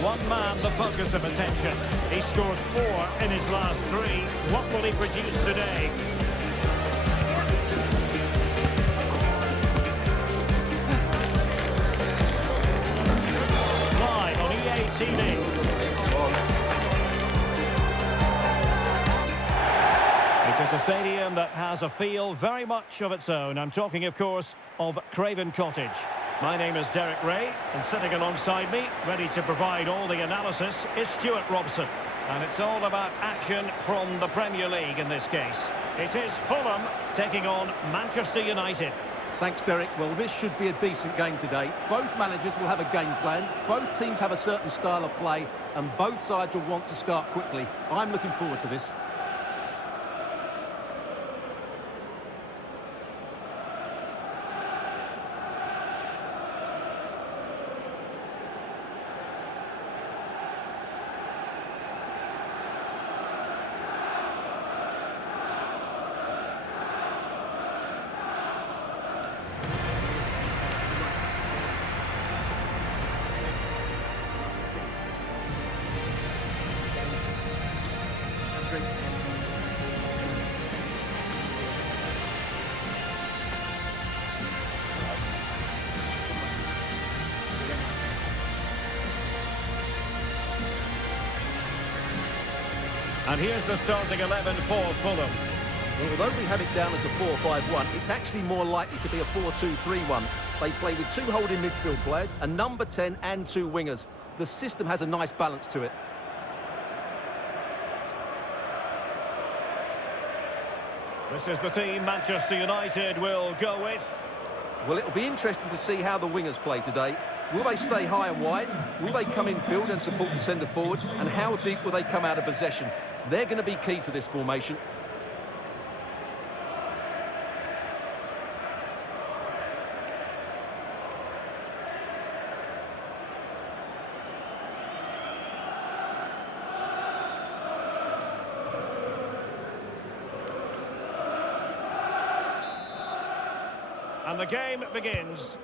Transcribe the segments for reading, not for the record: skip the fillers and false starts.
One man the focus of attention. He scored 4 in his last 3. What will he produce today? Live on EA TV. It is a stadium that has a feel very much of its own. I'm talking, of course, of Craven Cottage. My name is Derek Ray, and sitting alongside me, ready to provide all the analysis, is Stuart Robson. And it's all about action from the Premier League in this case. It is Fulham taking on Manchester United. Thanks, Derek. Well, this should be a decent game today. Both managers will have a game plan. Both teams have a certain style of play, and both sides will want to start quickly. I'm looking forward to this. And here's the starting 11 for Fulham. Well, although we have it down as a 4-5-1, it's actually more likely to be a 4-2-3-1. They play with 2 holding midfield players, a number 10 and 2 wingers. The system has a nice balance to it. This is the team Manchester United will go with. Well, it'll be interesting to see how the wingers play today. Will they stay high and wide? Will they come in field and support the centre forward? And how deep will they come out of possession? They're going to be key to this formation. And the game begins.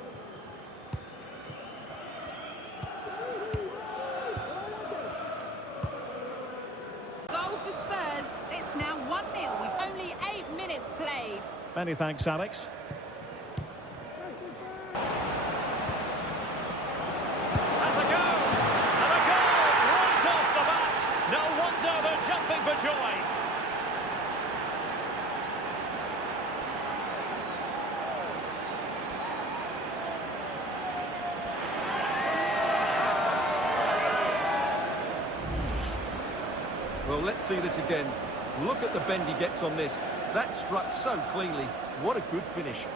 Goal for Spurs. It's now 1-0 with only 8 minutes played. Many thanks, Alex. That's a goal! And a goal right off the bat! No wonder they're jumping for joy. Well, let's see this again. Look at the bend he gets on this. That struck so cleanly. What a good finish.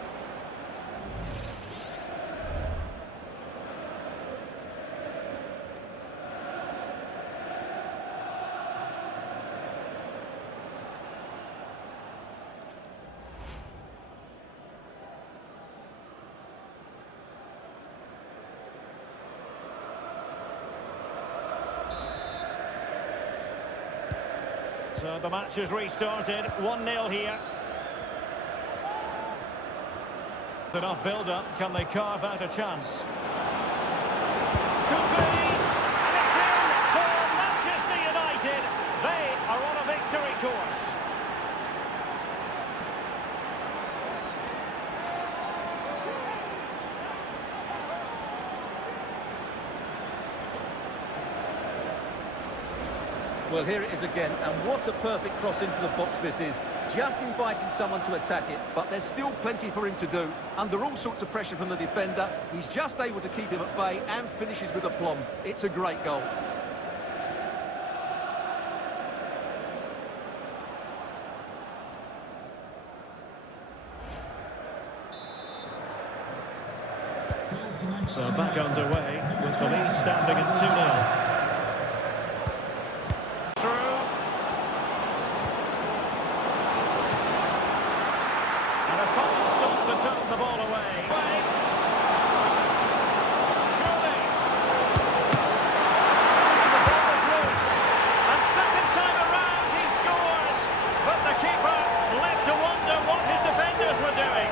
So the match has restarted, 1-0 here. Enough build-up, can they carve out a chance? Could be, and it's in for Manchester United. They are on a victory course. Well, here it is again, and what a perfect cross into the box this is. Just inviting someone to attack it, but there's still plenty for him to do. Under all sorts of pressure from the defender, he's just able to keep him at bay and finishes with aplomb. It's a great goal. So back underway with the lead standing at 2-0. Turn the ball away. Surely. And the ball is loose. And second time around he scores. But the keeper left to wonder what his defenders were doing.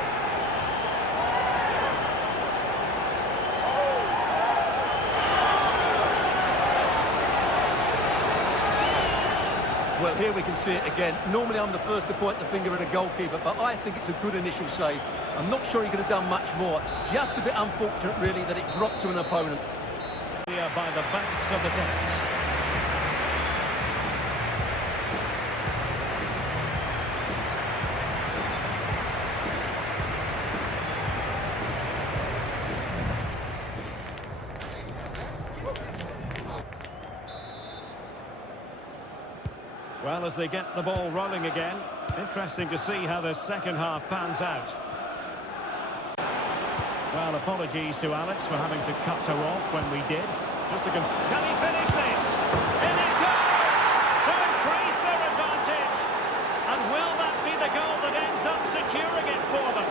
Well, here we can see it again. Normally I'm the first to point the finger at a goalkeeper, but I think it's a good initial save. I'm not sure he could have done much more. Just a bit unfortunate, really, that it dropped to an opponent. Here by the backs of the Thames. Well, as they get the ball rolling again, interesting to see how the second half pans out. Well, apologies to Alex for having to cut her off when we did. Just to can he finish this? In it goes! To increase their advantage! And will that be the goal that ends up securing it for them?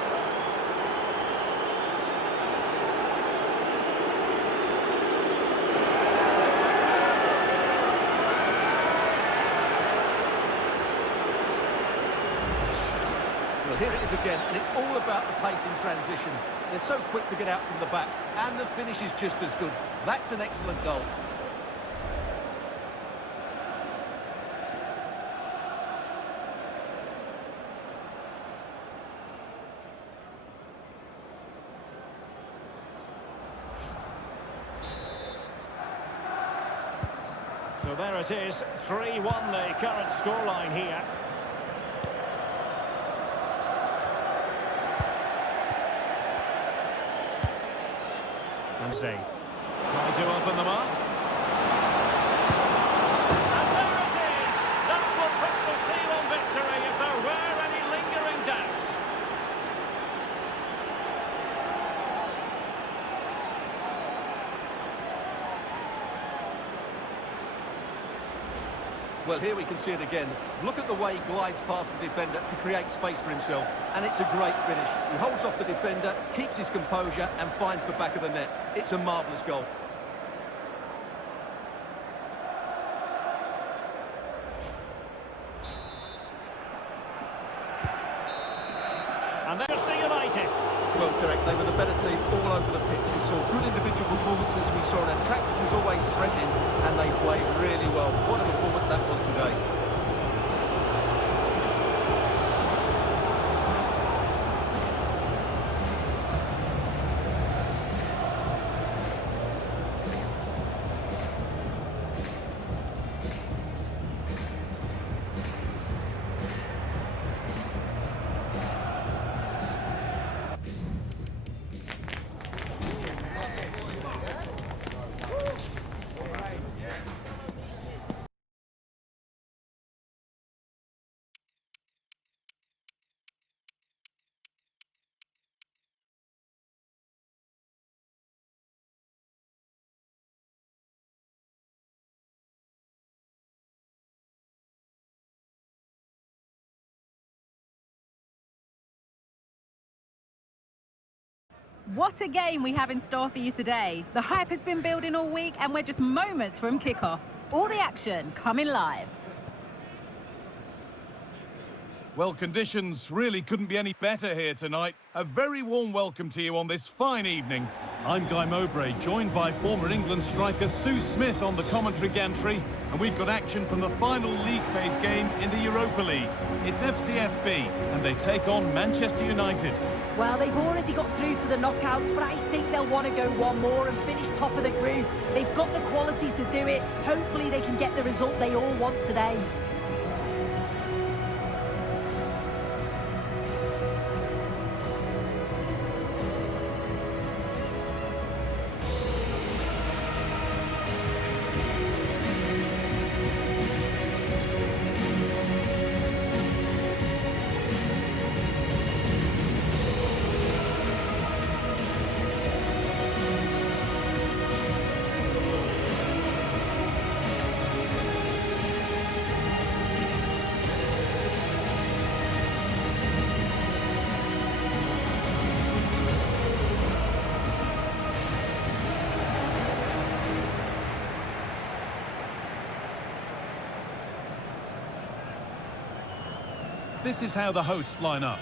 Well, here it is again, and it's all about the pace in transition. They're so quick to get out from the back, and the finish is just as good. That's an excellent goal. So there it is, 3-1 the current scoreline here. Try to open them up. And there it is! That will put the seal on victory if there were any lingering doubts. Well, here we can see it again. Look at the way he glides past the defender to create space for himself. And it's a great finish. He holds off the defender, keeps his composure, and finds the back of the net. It's a marvellous goal. And there's United. Well, correct. They were the better team all over the pitch. We saw good individual performances. We saw an attack which was always threatening, and they played really well. What a performance that was today. What a game we have in store for you today. The hype has been building all week and we're just moments from kickoff. All the action coming live. Well, conditions really couldn't be any better here tonight. A very warm welcome to you on this fine evening. I'm Guy Mowbray, joined by former England striker Sue Smith on the commentary gantry, and we've got action from the final league phase game in the Europa League. It's FCSB, and they take on Manchester United. Well, they've already got through to the knockouts, but I think they'll want to go one more and finish top of the group. They've got the quality to do it. Hopefully they can get the result they all want today. This is how the hosts line up.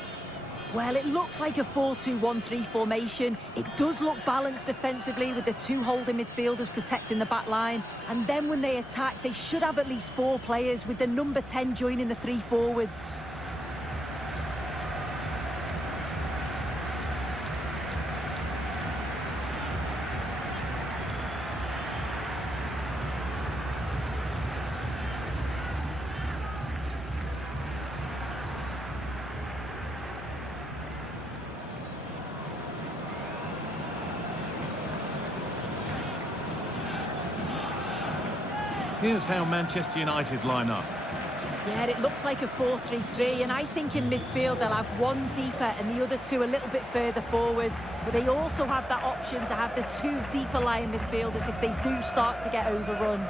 Well, it looks like a 4-2-1-3 formation. It does look balanced defensively with the two holding midfielders protecting the back line. And then when they attack, they should have at least 4 players with the number 10 joining the 3 forwards. Here's how Manchester United line up. Yeah, it looks like a 4-3-3, and I think in midfield they'll have one deeper and the other 2 a little bit further forward. But they also have that option to have the 2 deeper lying midfielders if they do start to get overrun.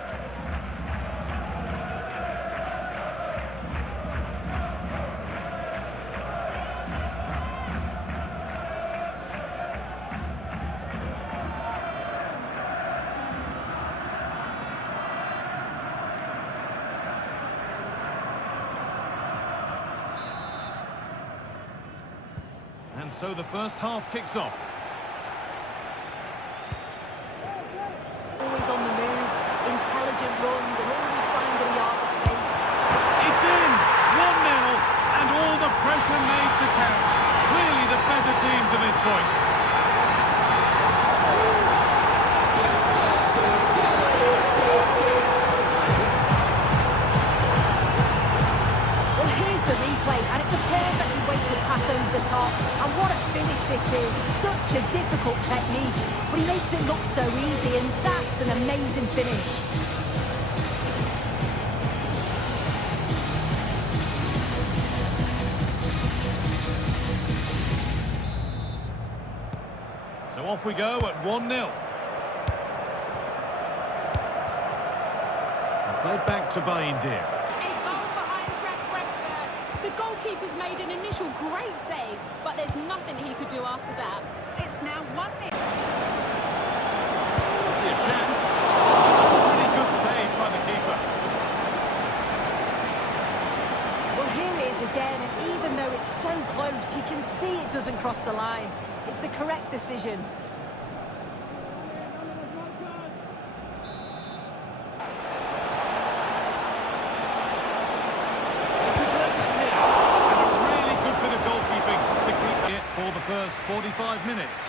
And so the first half kicks off. Always on the move, intelligent runs and always finding a yard of space. It's in! 1-0, and all the pressure made to count. Clearly the better team to this point. Well, here's the replay, and it's a perfectly weighted pass over the top. And what a finish this is. Such a difficult technique, but he makes it look so easy, and that's an amazing finish. So off we go at 1-0. Played back to Baindir. The goalkeeper's made an initial great save, but there's nothing he could do after that. It's now 1-0. A chance. It's a pretty good save by the keeper. Well, here it is again, and even though it's so close, you can see it doesn't cross the line. It's the correct decision. For the first 45 minutes.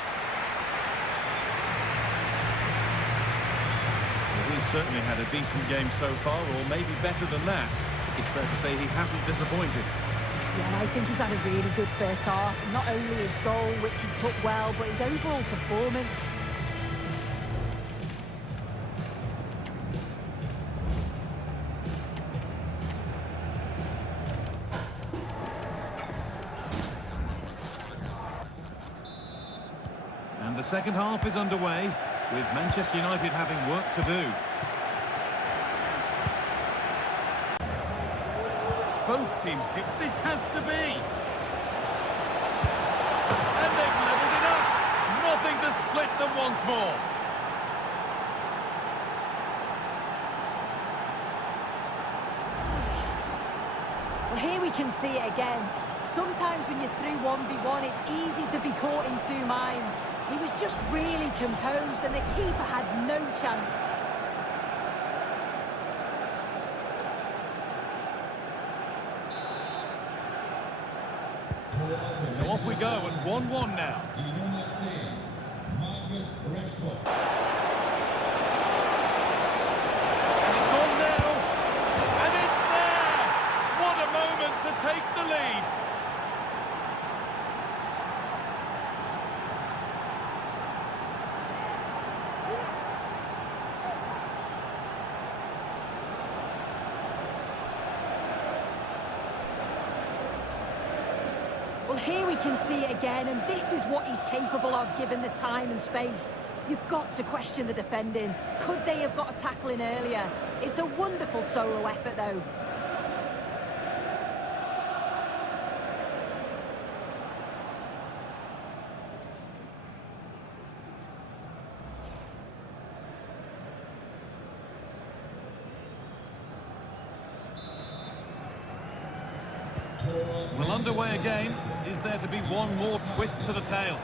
Well, he's certainly had a decent game so far, or maybe better than that. It's fair to say he hasn't disappointed. Yeah, and I think he's had a really good first half. Not only his goal, which he took well, but his overall performance. And the second half is underway, with Manchester United having work to do. Both teams kick. This has to be! And they've levelled it up! Nothing to split them once more! Well, here we can see it again. Sometimes when you're through 1v1, it's easy to be caught in 2 minds. He was just really composed and the keeper had no chance. So off we go at 1-1 now. And it's on now. And it's there! What a moment to take the lead. Well, here we can see it again, and this is what he's capable of given the time and space. You've got to question the defending. Could they have got a tackle in earlier? It's a wonderful solo effort, though. Well, underway again. Is there to be one more twist to the tail?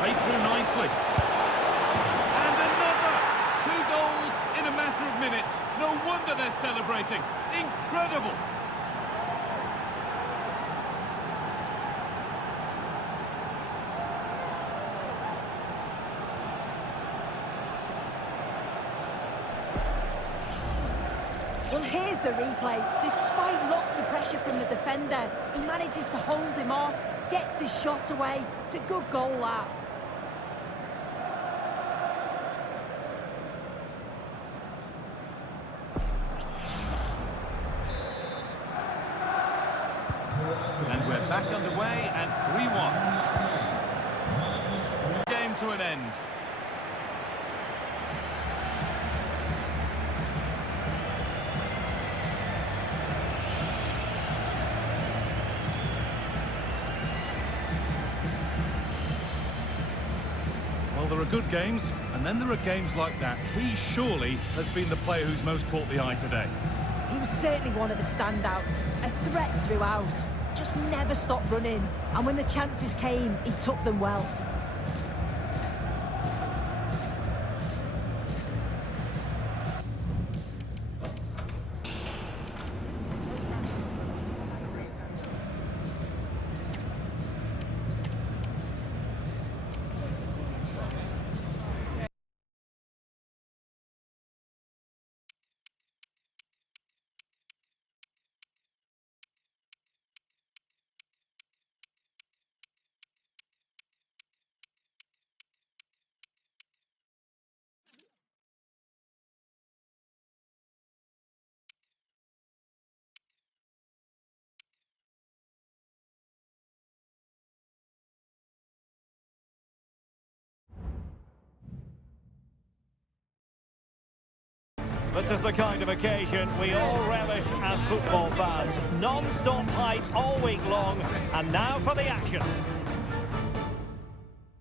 Played through nicely. And another! 2 goals in a matter of minutes. No wonder they're celebrating. Incredible! Well, here's the replay. Despite lots of pressure from the defender, he manages to hold him off, gets his shot away. It's a good goal, that. And we're back underway at 3-1. Game to an end. Well, there are good games, and then there are games like that. He surely has been the player who's most caught the eye today. He was certainly one of the standouts, a threat throughout. Just never stopped running, and when the chances came, he took them well. This is the kind of occasion we all relish as football fans. Non-stop hype all week long, and now for the action.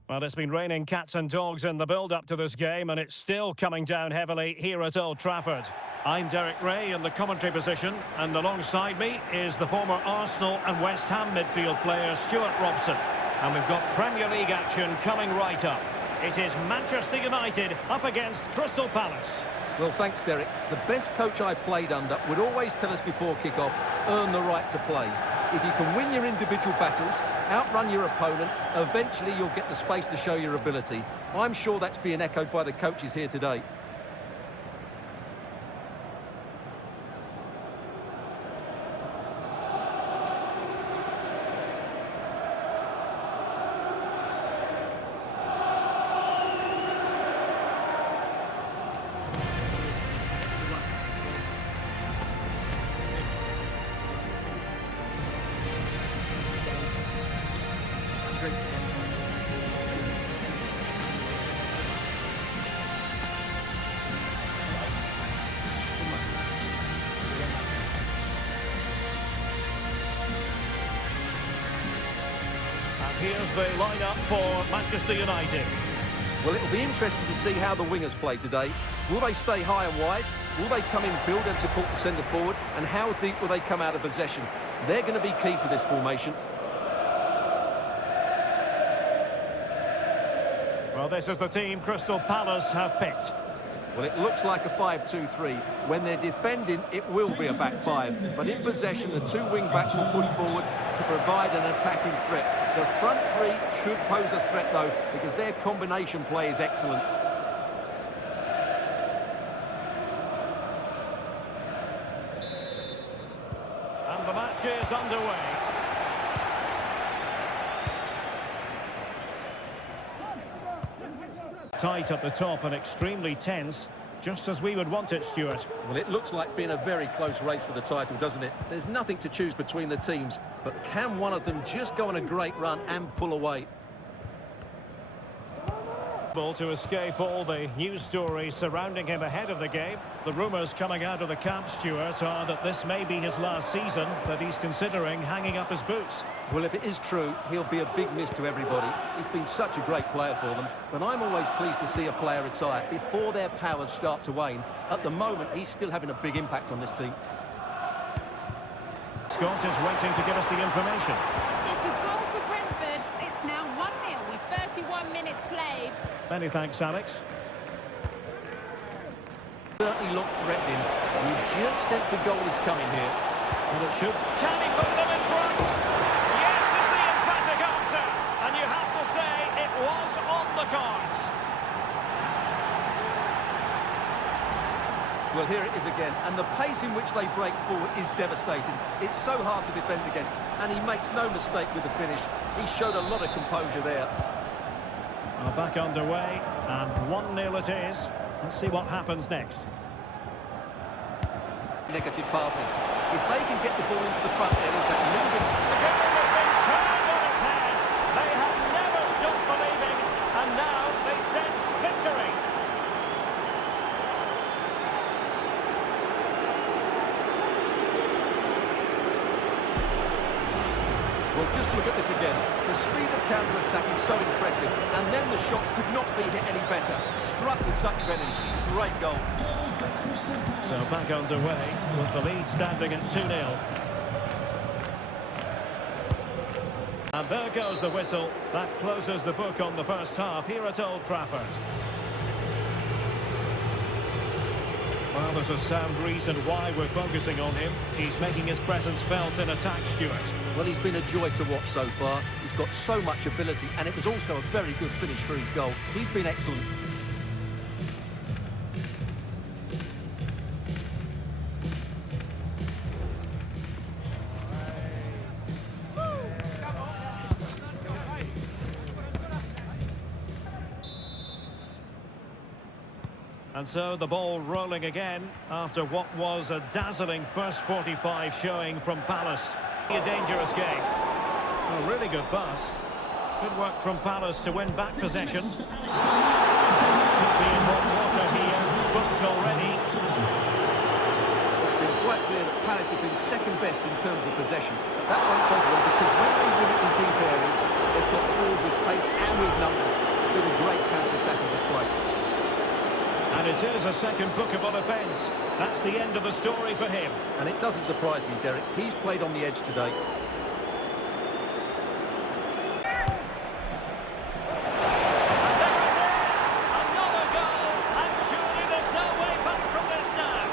Well, it's been raining cats and dogs in the build-up to this game, and it's still coming down heavily here at Old Trafford. I'm Derek Ray in the commentary position, and alongside me is the former Arsenal and West Ham midfield player Stuart Robson. And we've got Premier League action coming right up. It is Manchester United up against Crystal Palace. Well, thanks, Derek. The best coach I played under would always tell us before kick-off, earn the right to play. If you can win your individual battles, outrun your opponent, eventually you'll get the space to show your ability. I'm sure that's being echoed by the coaches here today. Here's the lineup for Manchester United. Well, it'll be interesting to see how the wingers play today. Will they stay high and wide? Will they come in field and support the centre forward? And how deep will they come out of possession? They're going to be key to this formation. Well, this is the team Crystal Palace have picked. Well, it looks like a 5-2-3. When they're defending, it will be a back five. But in possession, the two wing-backs will push forward to provide an attacking threat. The front three should pose a threat, though, because their combination play is excellent. And the match is underway. Tight at the top and extremely tense, just as we would want it, Stuart. Well, it looks like being a very close race for the title, doesn't it? There's nothing to choose between the teams, but can one of them just go on a great run and pull away? To escape all the news stories surrounding him ahead of the game. The rumours coming out of the camp, Stuart, are that this may be his last season, that he's considering hanging up his boots. Well, if it is true, he'll be a big miss to everybody. He's been such a great player for them, but I'm always pleased to see a player retire before their powers start to wane. At the moment, he's still having a big impact on this team. Scott is waiting to give us the information. It's a goal for Brentford. It's now 1-0 with 31 minutes played. Many thanks, Alex. Certainly looks threatening. You just sense a goal is coming here. And it should. Can he put them in front? Yes is the emphatic answer. And you have to say it was on the cards. Well, here it is again, and the pace in which they break forward is devastating. It's so hard to defend against, and he makes no mistake with the finish. He showed a lot of composure there. Back underway, and 1-0 it is. Let's see what happens next. Negative passes. If they can get the ball into the front areas, that little bit... The game has been turned on its head. They have never stopped believing, and now they sense victory. Well, just look at this again. The speed of counter-attack is so impressive, and then the shot could not be hit any better. Struck with such venom. Great goal. So back underway with the lead standing at 2-0. And there goes the whistle. That closes the book on the first half here at Old Trafford. Well, there's a sound reason why we're focusing on him. He's making his presence felt in attack, Stuart. Well, he's been a joy to watch so far. He's got so much ability, and it was also a very good finish for his goal. He's been excellent. And so the ball rolling again after what was a dazzling first 45 showing from Palace. A dangerous game. A really good pass. Good work from Palace to win back possession. Could be in hot water here. Booked already. It's been quite clear that Palace have been second best in terms of possession. That won't bother them because when they win it in deep areas, they've got forward with pace and with numbers. It's been a great counter-attacking display. And it is a second bookable offence. That's the end of the story for him. And it doesn't surprise me, Derek. He's played on the edge today. And there it is! Another goal! And surely there's no way back from this now.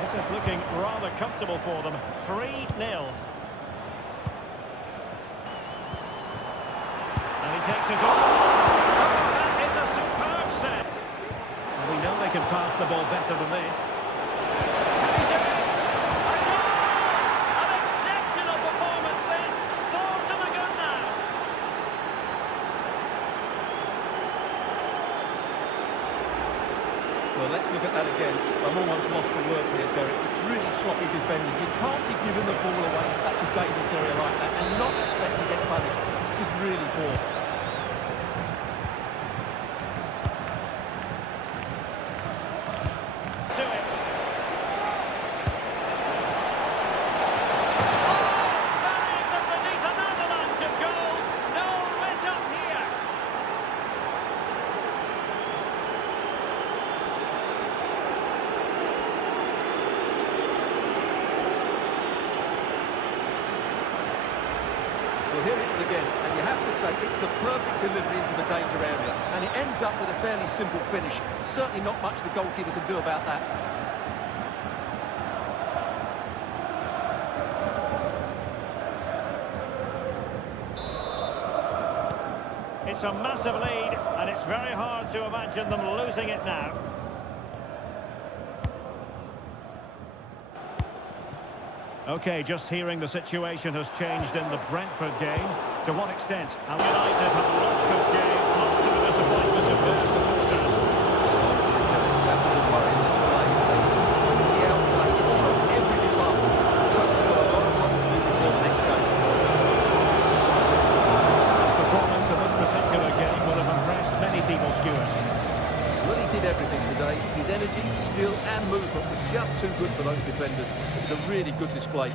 This is looking rather comfortable for them. 3-0. And he takes it on. Oh, that is a superb set. And we know they can pass the ball better than this. Can he do it? A goal! An exceptional performance this. 4 to the good now. Well, let's look at that again. I'm almost lost for words here, Derek. It's really sloppy defending. You can't be giving the ball away in such a dangerous area like that and not expect to get punished. It's just really poor. To it. Burying them beneath an avalanche of goals. No let up here. Well, here it is again, and you have to say it's the perfect delivery into the danger area, and it ends up with a fairly simple finish. Certainly not much the goalkeeper can do about that. It's a massive lead, and it's very hard to imagine them losing it now. Okay, just hearing the situation has changed in the Brentford game. To what extent? And United have lost this game, much to the disappointment of their supporters. That was a worrying display. The outside, it's did everything today. His energy, skill and movement was just too good for those defenders. It was a really good display.